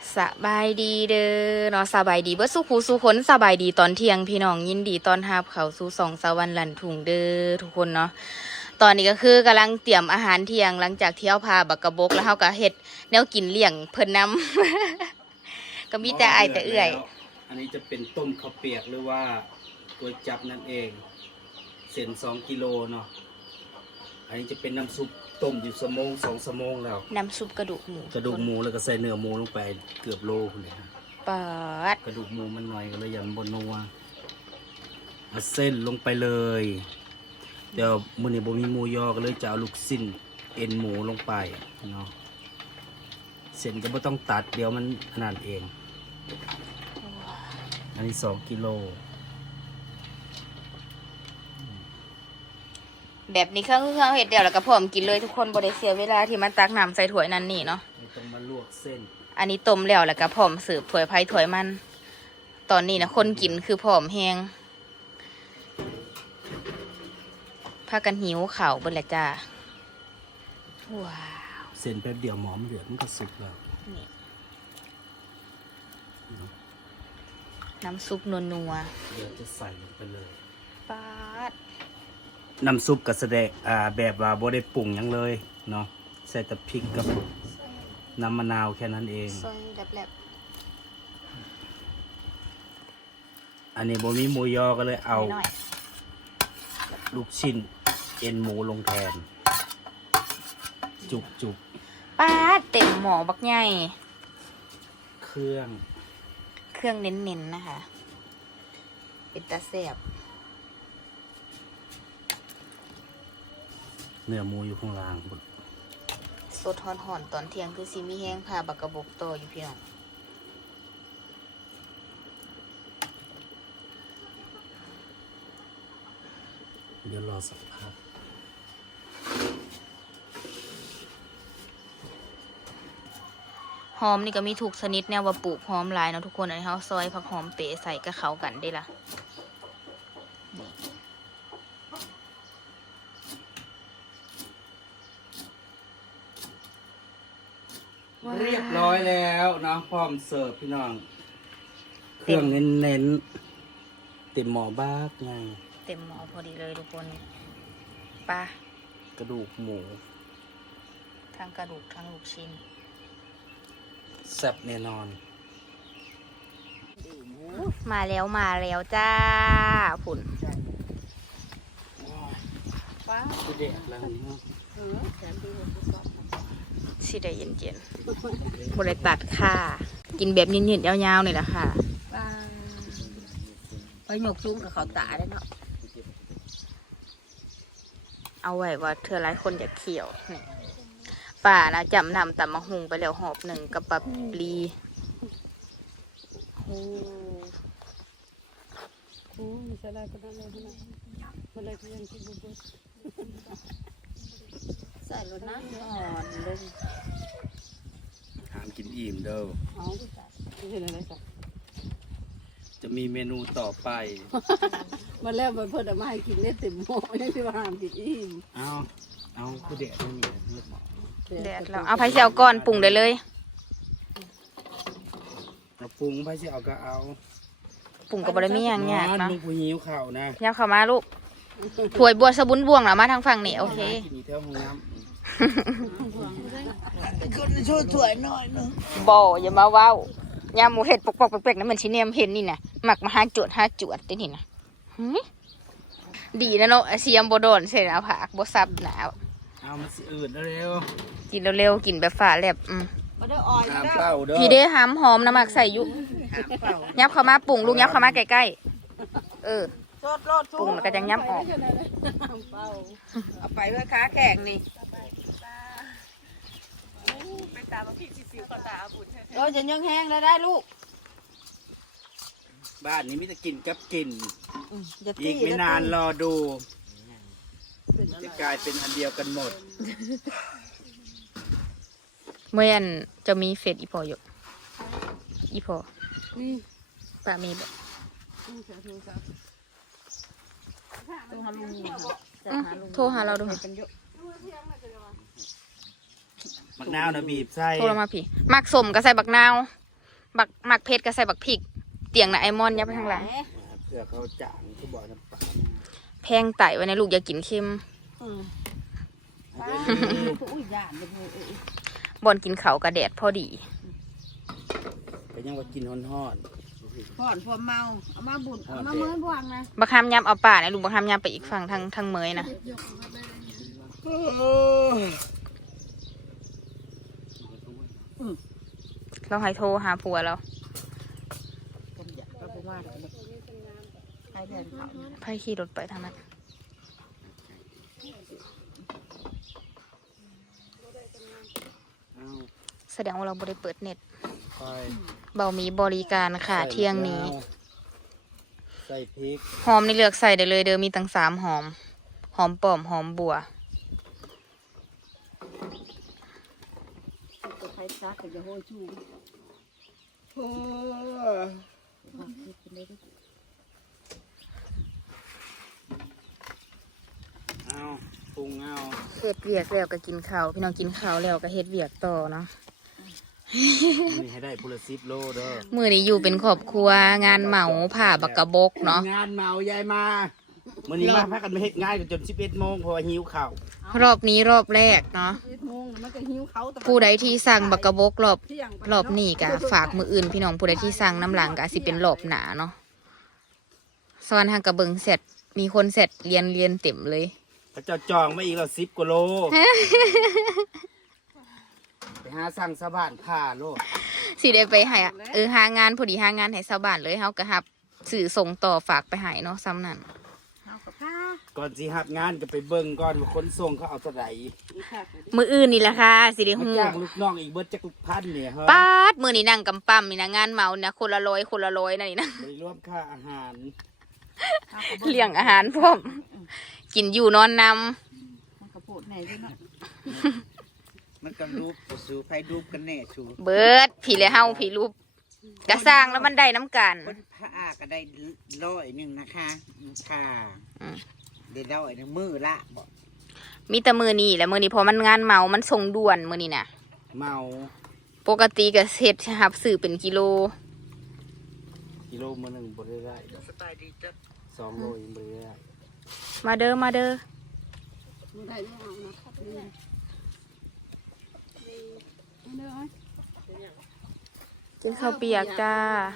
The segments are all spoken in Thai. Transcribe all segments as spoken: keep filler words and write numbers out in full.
สบายดีเด้อเนาะสบายดีเบิดสุขูสุคนสบายดีตอนเที่ยงพี่น้องยินดีตอนรับเข้าสู่สองสวรรค์หลันถุงเด้อทุกคนเนาะตอนนี้ก็คือกำลังเตรียมอาหารเที่ยงหลังจากเที่ยวพาบักกะบกแล้วเฮาก็เฮ็ดแนวกินเลี้ยงเพิ่นนำ ก็มีแต่อายแต่เอื้อยอันนี้จะเป็นต้มข้าวเปียกหรือว่าก๋วยจับนั่นเองเส้นสองกิโลเนาะอันนี้จะเป็นน้ำซุปต้มอยู่สมงสองสมงแล้วน้ำซุปกระดูกหมูกระดูกหมูแล้วก็ใส่เนื้อหมูลงไปเกือบโลเลยฮะปาดกระดูกหมูมันหน่อยก็เลยยันบนนัวเอาเส้นลงไปเลยเดี๋ยวมื้อนี้บ่มีหมูยอก็เลยจะเอาลูกชิ้นเอ็นหมูลงไปเนาะเส้นก็ไม่ต้องตัดเดี๋ยวมันขนาดเองอันนี้สองกิโลแบบนี้เครื่องเครื่องเห็ดเดียวแล้วก็พร้อมกินเลยทุกคนบ่ได้เสียเวลาที่มันตักน้ำใส่ถ้วยนั่นนี่เนาะไม่ต้องมาลวกเส้นอันนี้ต้มแล้วแล้วก็พร้อมเสิร์ฟถ้วยไผ่ถ้วยมันตอนนี้นะคนกินคือพร้อมแฮงพากันหิวข่าวเบิ่นละจ้าว้าวเส้นแป๊บเดียวหมอมเดือดมันก็สุกแล้วน้ำซุปนัวนัวเดี๋ยวจะใส่ลงไปเลยปาดน้ำซุปก็แสดงอ่าแบบว่าบ่ได้ปรุงยังเลยเนาะใส่แต่พริกกับน้ำมะนาวแค่นั้นเองซอยแลบๆอันนี้บ่มีหมูยอก็เลยเอาลูกชิ้นเอ็นหมูลงแทนจุกจุกปาดเต็มหม้อบักใหญ่เครื่องเครื่องเน้นๆนะคะเป็นตาแซ่บเนื้อหมูอยู่ข้างล่างบนสดห่อนๆตอนเที่ยงคือซีมีแห้งผ่าบักกระบอกโตอยู่พี่น้องเดี๋ยวรอสักพักหอมนี่ก็มีถูกชนิดแนวว่าปลูกหอมหลายเนาะทุกคนอันนี้เขาซอยผักหอมเป๋ใส่กับเขากันได้ละเรียบร้อยแล้วเนาะพร้อมเสิร์ฟพี่น้องเครื่องเน้นๆเต็มหม้อบ้ากไงเต็มหม้อพอดีเลยทุกคนปลากระดูกหมูทั้งกระดูกทั้งลูกชิ้นแซ่บแน่นอนมาแล้วมาแล้วจ้าผุ่นว้าวสิเด็ดแล้วนี่สิได้เย็นๆบริตัดค่ะกินแบบเย็นๆยาวๆนี่แหละค่ะไปหยกซุ้มกับเขาตาได้เนาะเอาไว้ว่าเธอหลายคนอยากเขียวนี่ป่านะจำนำตำมะฮุงไปแล้วหอบหนึ่งกับปลาปลีโอ้โอ้มีสลายกันแล้วนะมันเลยยังกินบุบใส่รถน้ำอ่อนเลยถามกินอิ่มเด้ออ๋อเห็นอะไรสักจะมีเมนูต่อไปมาแล้วมันเพิ่นเอามาให้กินได้เต็มหม้อยังที่ว่าห้ามกินอิ่มเอาเอาคือเด็ดไม่มีเลือดหมอเด็ดแล้วเอาไผ่เชียวก่อนปรุงได้เลยเราปรุงไผ่เชียวก็เอาปรุงกับบะหมี่อย่างเงี้ยนะลูกผู้หิวข่าวนะยับเข้ามาลูกถวยบัวสบุนบ่วงเหรอมาทางฝั่งนี่โอเคมีเท่าห้องน้ำคนช่วยถวยหน่อยนึงบ่อย่ามาว้าวยาหมูเห็ดปกปกเป๊กๆนั่นมันชิเนียมเห็นนี่นะหมักมาห้าจวดห้าจวดได้นี่นะดีนะเนาะเสียมโบโดนเสร็จแล้วผักโบซับหนาวเอามาสิอื่นเร็วกินเร็วๆกินแบบฝาแลบอืมพี่เด้หามหอมน้ำหมักใส่ยุยับเข้ามาปรุงลูกยับเข้ามาใกล้ๆเออปรุงแล้วก็จะยับออกเอาไปเพื่อค้าแข่งนี่ไปตามมาพี่ซิซิวตาอาบุญโอ้ยจะยังแห้งแล้วได้ลูกบ้านนี้มิจะกินกับกินอีกไม่นานรอดูจะกลายเป็นอันเดียวกันหมดเมื่อยันจะมีเฟซอีพออยู่อีพอป้ามีแบบโทรหาเราดูมักนาวนะบีบใส่โทรมาพี่มักสมก็ใส่บักนาวบักหมักเพชรก็ใส่บักพริกเตียงนะไอมอนยับไปทางหลังเพื่อเขาจางเขาบอกน้ำปลาแพงไต่ไว้ในลูกอย่ากินเค็มเออป้าอุ้ยย่านเลยเออบอนกินเขาวกระแดดพอดีไปยังว่ากินฮ้อนพ่อนพวเมาเอามาบุญเอามาเมื่อบวงนะบักฮามยำเอาป่านะลูกบักฮามยำไปอีกฝั่งทางทางเมยนะเราให้โทรหาผัวเราผมอยากเอาไปว่าเลยใครเดินเขาเนี่ยไพ่ขี่รถไปทางนั้นๆเอาแสดงว่าเราไม่ได้เปิดเน็ตไปเบามีบริการค่ะเที่ยงนี้ใส่พริกหอมนี่เลือกใส่ได้เลยเดิมมีตั้งสามหอม หอมป้อมหอมบัวจะใครซักก็จะโหยชูเอาปรุงเอาเฮ็ดเวียกแล้วก็กินข้าวพี่น้องกินข้าวแล้วก็เฮ็ดเวียกต่อเนาะนี่ให้ได้พุละสิบโลเด้อมื้อนี้อยู่เป็นครอบครัวงานเหมาผ่าบักกะบกเนาะงานเมายายมามื้อนี้มาพักกันไม่เฮ็ดงานกันจนสิบเอ็ดโมงเพราะว่าหิวข้าวรอบนี้รอบแรกเนาะโมงมันก็หิวเขาแต่ผู้ใดที่สั่งบักกะบกรอบเที่ยงไปรอบนี้ก็ฝากมืออื่นพี่น้องผู้ใดที่สั่งน้ำหลังก็อาจสิเป็นรอบหนาเนาะสวรรค์ทางกระเบิงเสร็จมีคนเสร็จเรียนเรียนเต็มเลยพระเจ้าจองมาอีกแล้วสิบกว่าโล ไปหาสั่งสะบ้านผ่าโลดสิได้ไปให้อะเออหางานพอดีหางานให้ชาวบ้านเลยเฮาก็รับสื่อส่งต่อฝากไปให้เนาะซ้ำนั่นเอากับข้าก่อนสิหับงานก็ไปเบิ่งก่อนว่าคนส่งเขาเอาเท่าไหร่อีกค่ะมืออื่นนี่แหละค่ะสิได้มาฮู้จ้างลูกน้องอีกเบิดจักพันเนี่ยเฮ้ยปาดมือนี่นั่งกำปั้มนี่นะงานเมาเนี่ยคนละร้อยคนละร้อยนั่นนี่นะไปรวมค่าอาหารเลี้ยงอาหารพร้อมกินอยู่นอนนมันกระโปดไหนด้วยเนาะมันก็รูปสูไฟรูปกันแน่สูำเบิดผีเลยเฮาผีรูปกระสร้างแล้วมันได้น้ำกันคนพระอาก็ได้ร้อยหนึ่งนะคะค่ะอืมได้ร้อยหนึ่งมือละบอกมีแต่มือนี่แหละมือนี่เพอมันงานเมามันส่งด่วนมือนี่น่ะเมาปกติก็เฮ็ดหับสื่อเป็นกิโลกิโลมื้อหนึงบ่ได้ได้ดอกสบายดีจ้ะสองโลยังบ่ได้ได้มาเด้อมาเด้อมันได้ไม่เอานะครับนี่นี่เด้อกินข้าวเปียกจ้า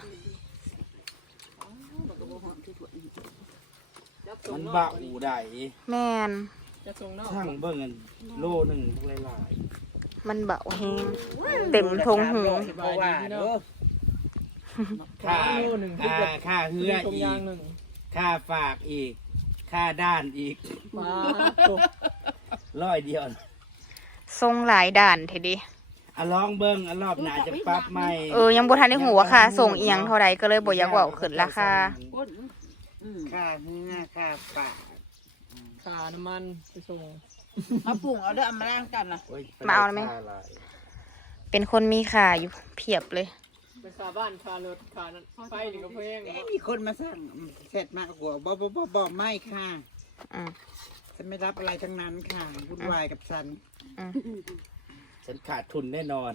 มันบะอูได้แม่นจะส่งนอกช่างเบิ่งกันโลหนึงหลายมันเบาแฮงเต็มทงหูเพราะว่าเด้อๆค่าค่าค่าเฮือตรงอียางกหนึ่งค่าฝากอีก ค่าด้านอีกมาตกร้อยเดียวทรงหลายด่านเทเดิอ่ะลองเบิ่งอันรอบหน้าจะปรับใหม่เออยังบ่ทันได้หูว่าค่ะส่งเอียงเท่าใดก็เลยบ่อยากเว้าขึ้นราคาก้นอืมค่าเนื้อค่าฝากขาน้ำมันไปส่งมาปรุงเอาเด้อเอามาล้างกันนะโอ้ยปมาเอาไหมค่หลายเป็นคนมีค่าอยู่เพียบเลยไปขาบ้านขารถขานั้นไฟนี่ก็เพลงเอ๊ะมีคนมาสั่งเสร็จมากกว่าบ่บ่บ่บ่ไม่ค่ะอืมฉันไม่รับอะไรทั้งนั้นค่ะวุ่นวายกับฉันอืมฉันขาดทุนแน่นอน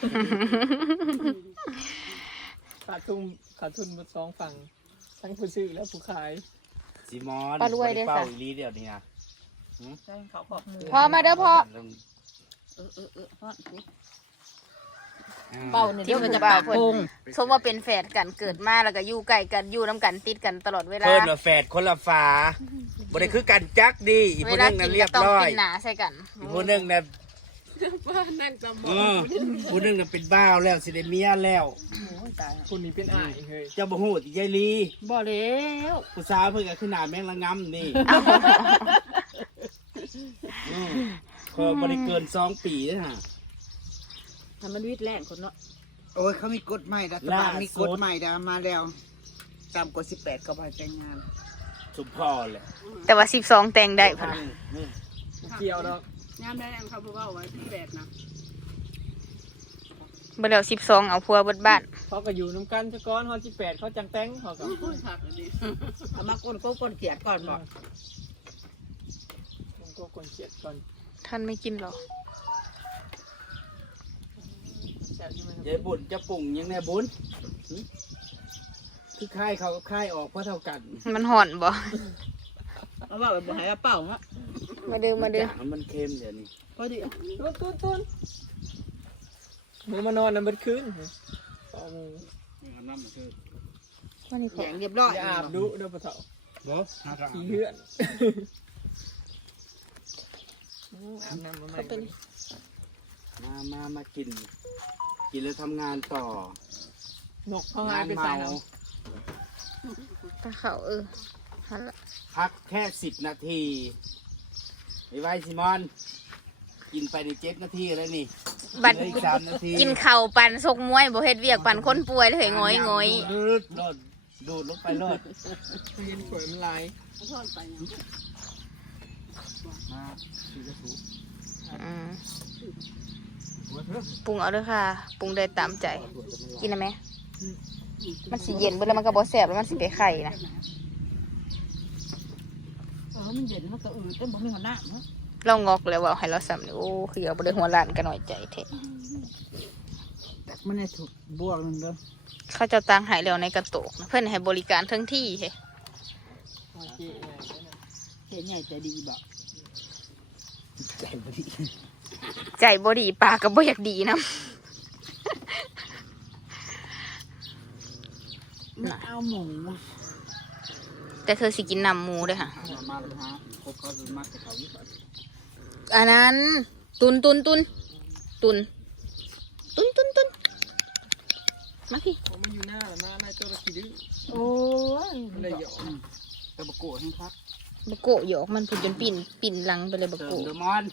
ขาดทุนขาดทุนหมดสองฝั่งทั้งผู้ซื้อและผู้ขายซิมอนป้ารวยเด้อเป้าจ้ะอีหลีเดียวนี่นะใช่เขาขอบมือพอมาเด้อพ่อเออเออเออพ่ออ่าเป่าเนี่ยที่เดี๋ยวมัมัน นจะจะเป่าปากเพิ่นโป่งสมว่าเป็นแฝดกันเกิดมาแล้วก็อยู่ใกล้กันอยู่น้ำกันติดกันตลอดเวลาเพิ่นว่าแฝดคนละฝาบ่ได้คือกันจักดีอีกเวผู้หลานึงกิน่ะนเรีก็ยบต้องร้อยกินหนาใส่กันอีกผู้หนึงน่ะบ้านนั่งจำบเออกอผู้หนึงน่ะเป็นบ้าวแล้วสิได้เมียแล้วคุณนี่เป็นอ้ายเฮ้ยเจ้าบ่ฮู้ติยายลีบ่แล้วผู้สาวเพิ่นก็คือหน้าแมงละงำนี่อืมขอบ่ได้เกินสองปีเด้อฮะทำมันวิทย์แรงคนเนาะโอ้ยเขามีกฎใหม่รัฐบาลล่าสุดมีกฎใหม่ดามาแล้วตามกฎสิบแปดก็ไปแต่งงานสุพ่อแหละแต่ว่าสิบสองแต่งได้พุ่นทางน่ะนี่เกี่ยวดอกยามได้อันเขาบอกว่าไว้ที่แปดนะบ่แล้วสิบสองเอาพัวเบิดบ้านเขาก็อยู่น้ำกันจะก้อนเขาจีแปดเขาจังแต้งเขากับพูดผักเลยดิเอามาก้นก้นก้นเกลียดก่อนบอกผมก็คนเขียดก่อนท่านไม่กินหรอแสซ่บอยู่มั้ยยายบุญจะปรุงยังไงบุญหึคือค่ายเขากับค่ายออกเพราะเท่ากันมันห่อนบ่เอาว่าแบบบ่ให้เป่าฮะมาเด้อมาเด้อจางมันเค็มเดี๋ยวนี้พอดีตุนตุนตุนหมูมานอนนำเบิดคืนปอหมูน้ำมันคือวันนี้พแหองเรียบร้อยอย่าอาบดุเด้อปะเฒ่าบ่หาทางขี้เหือนอืมอาบน้ำมาใหม่เขาเป็นมามามากิน กินแล้วทำงานต่อนกเขาหายไปใส่เนาะตาเขาเออหันละพักแค่สิบนาทีไอ้ไว้ซิมอน กินไปในเจ็ดนาทีแล้วนี่บัดเหลืออีกสามนาทีกินข้าวปั่นซกมวยบ่เฮ็ดเวียกปั่นคนป่วยเลยงอยงอยดูดโลดดูดลงไปโลดเย็นสวยมันลายทอดไปยังมาสีกระสูอืมปรุงเอาเด้อค่ะปรุงได้ตามใจ กินได้ไหมมันสิเย็นเบิดแล้วมันก็บ่แซ่บแล้วมันสิไปไข่นะเออมันเย็นมันก็อืดแต่บ่มีหัวหน้าเนาะเรางอกแล้วว่าให้เราซ้ำนี่โอ้คือเอาบ่ได้หัวล้านกันหน่อยใจแท้มันได้ถูกบวกนึงเด้อเขาเจะตังหายแล้วในกระโตกนะเพื่อนให้บริการทั้งที่เฮ้โอเคไงเฮ็ดใหญ่ใจดีบ่ใจพอดีใจบดีปากก็บ่อยากดีนะมันเอาหมูแต่เธอสิกินน้ำหมูด้วยค่ะมาเลยฮะครบเขาคือมักกับเขาอยู่บัดอันนั้นตุนตุนตุนตุนตุนตุนตุนมาพี่ผมมันอยู่หน้าหน้าในตัวตะกี้ดื้อโอ้ยมันเลยเหยาะตะบะโกะให้ครับบะโกะหยอกมันพูดจนปิ่นปิ่นหลังไปเลยบะเติมโกะเดอมอน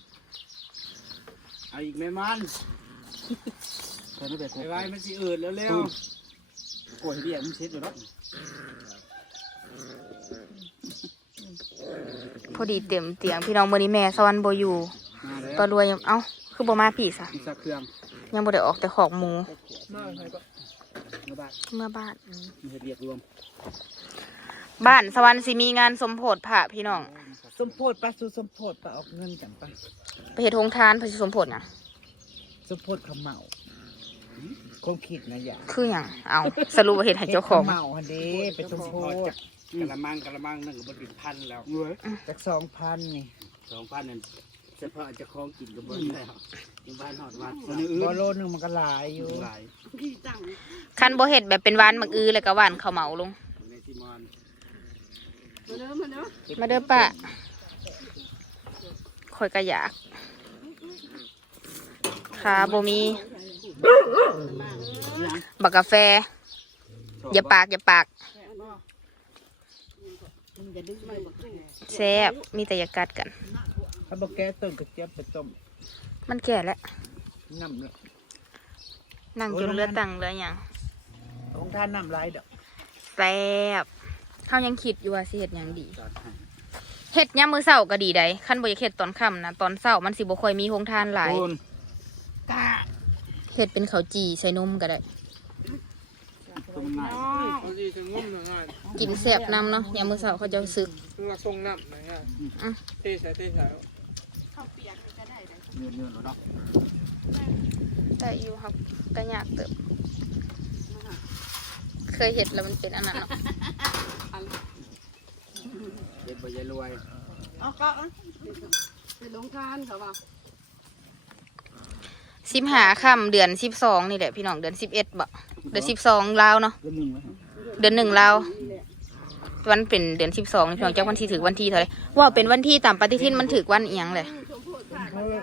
เอาอีกไหมมันเติมไปไว้มันสิอืดแล้วเร็วโกะให้เรียกมันเช็ดอยู่แล้วพอดีเต็มเตียงพี่น้องมื้อนี้แม่สวรรค์บ่อยู่มาแล้วปลารวยยังเอ้าคือบ่มาพี่ซะมีสักเครื่องยังบ่ได้ออกแต่ขอกหมูมากใครก็เมื่อบ้านเมื่อบ้านมีเฮ็ดเรียกรวมบ้านสวรรค์สิมีงานสมโพธิพระพี่น้องสมโพธิปะสุสมโพธิปะออกเงินกันปะไปเฮ็ดโรงทานพระสิสมโพธิน่ะสมโพธิขมเหมาคงคิดนะอย่าคือหยังเอาสรุปว่าเฮ็ดให้เจ้าของขมเหมาฮันเด้เป็นสมโพธิกะละมังกะละมังหนึ่งก็บ่ถึงพันแล้วเว้ยจากสองพันนี่สองพันนั่นเฉพาะจะคล้องกินกับเบิ้ลแล้วอยู่บ้านหอดวัดคนอื่นบอโลนึงมันก็หลายอยู่หลายที่ตั้งคันบ่เฮ็ดแบบเป็นหวานมักอือแล้วก็หวานข้าวเหมาลงอยู่ในซิมอนมาเด้อมาเด้อมาเด้อป้าข่อยก็อยากขาบ่มีบักกาแฟ อย่าปากอย่าปากมันจะดึกไม่บอกแซ่บมีแต่อย่ากัดกันถ้าบอกแก้ต้นกระเจี๊ยบไปต้มมันแก่แล้วน้ำเลยนั่งจนเลือดตังเลือดหยังของท่านน้ำลายดอกแซ่บเขายังคิดอยู่ว่าสิเฮ็ดหยังดีเฮ็ดยามมื้อเช้าก็ดีได้คันบ่อยากเฮ็ดตอนค่ำนะตอนเช้ามันสิบ่ค่อยมีโรงทานหลายคุณกาเฮ็ดเป็นข้าวจี่ใส่นมก็ได้ตัวมันง่ายเขาดีถึงงุ่มหน่อยง่ายกินแซ่บนำเนาะยามมื้อเช้าเขาจะซึกคือว่าทรงน้ำหน่อยง่ายอืมเทใส่เทใส่เนื้อเนื้อแล้วเนาะได้อยู่ครับก็ยากเติบเคยเห็ดแล้วมันเป็นอันนั้นเนาะเด็ดใบยายรวยเอาก็ไปลงทานเขาว่าสิบหาค่ำเดือนสิบสองนี่แหละพี่น้องเดือนสิบเอ็ดบ่เดือนสิบสองลาวเนาะเรื่องหนึ่งไว้เดือนหนึ่งลาววันเป็นเดือนสิบสองนี่พี่น้องจากวันที่ถือวันที่เท่าไหรว่าเป็นวันที่ตามปฏิทินมันถือวันเอียงเลยชมพูดค่ะก็ได้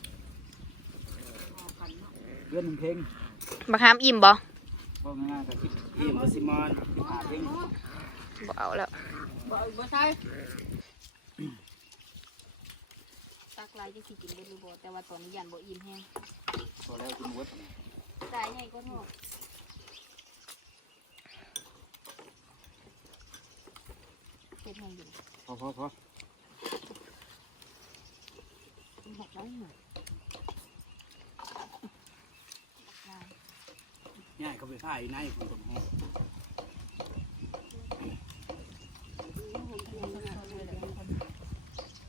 เรื่องหนึ่งเพลงบักฮามอิ่มบ่ก็ง่ายๆกับคิดเยี่ยมกับซิมอนหาเพลงบ่เอาแล้วบ่บ่ใช่ตักลายจะสิกินได้หรือบ่แต่ว่าตอนนี้ยันบ่อิ่มแห้งพอแล้วคุณวัดตายใหญ่ก็ทอดเฮ็ดแห้งอยู่พอพอพอหกแล้วหน่อยง่ายเขาไปฆ่าไอ้นายคนตรงห้อง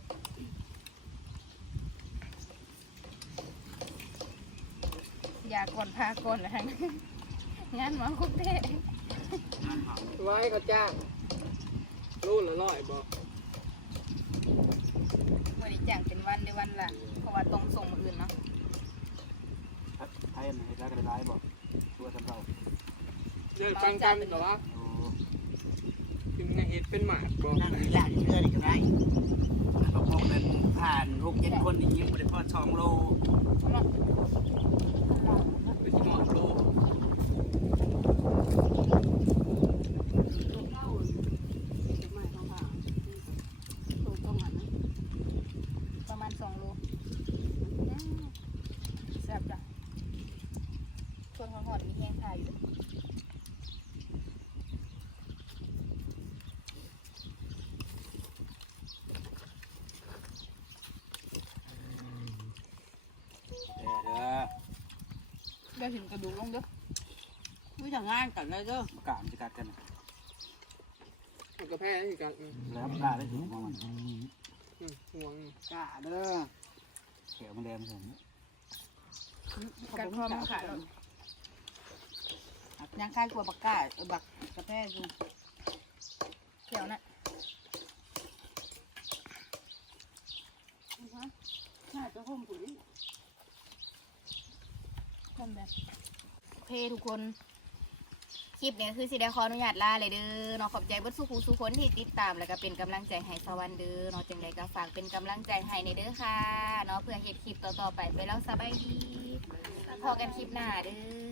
อยากก่อนพาก่อนนะฮะงานหมาคุกเทศไว้เขาจ้างรู้ละร้อยบ่วันนี้จ้างเป็นวันในวันละเพราะว่าต้องส่งมืออื่นเนาะไทยมันเฮ็ดได้ก็ได้หลายบ่ตัวสำเราเดินฟังกันแต่ว่าโอ้ถึงในเฮ็ดเป็นหมาดบ่นั่งนี่แหละเชื่อนี่ก็ได้เราพกเงินผ่านหกเจ็ดคนนี่ยิ้มบ่ได้พอสองโลเป็นหมอดโลลูกเล่าจะไม่ต้องผ่าลูกต้องหันนะประมาณสองโลอืมแซ่บจ้ะส่วนหอนๆมีแห้งขายอยู่เด้อเด้อเดี๋ยวถึงกระดูกลงเด้อไม่ทำงานกันเลยเด้อประกาศจะกัดกันมันก็แพ้ที่กันอืมแล้วประกาศได้ถึงประมาณอืมห่วงกล้าเด้อแขวมันแดงผมกันพอมันขาดแล้วยังคายกลัวบักกล้าเออบักกระแพงอยู่เขียวนะน่าจะห่มปุ๋ยทำแบบโอเคทุกคน คลิปเนี้คือสิได้ขออนุญาตลาเลยเด้อเนาะขอบใจเบิดสู้ครูสู้คนที่ติดตามแล้วก็เป็นกำลังใจให้สวรรค์เด้อเนาะจังใดก็ฝากเป็นกำลังใจให้ในเด้อค่ะเนาะเพื่อเฮ็ดคลิปต่อๆไปไปแล้วสบายดีพอกันคลิปหน้าเด้อ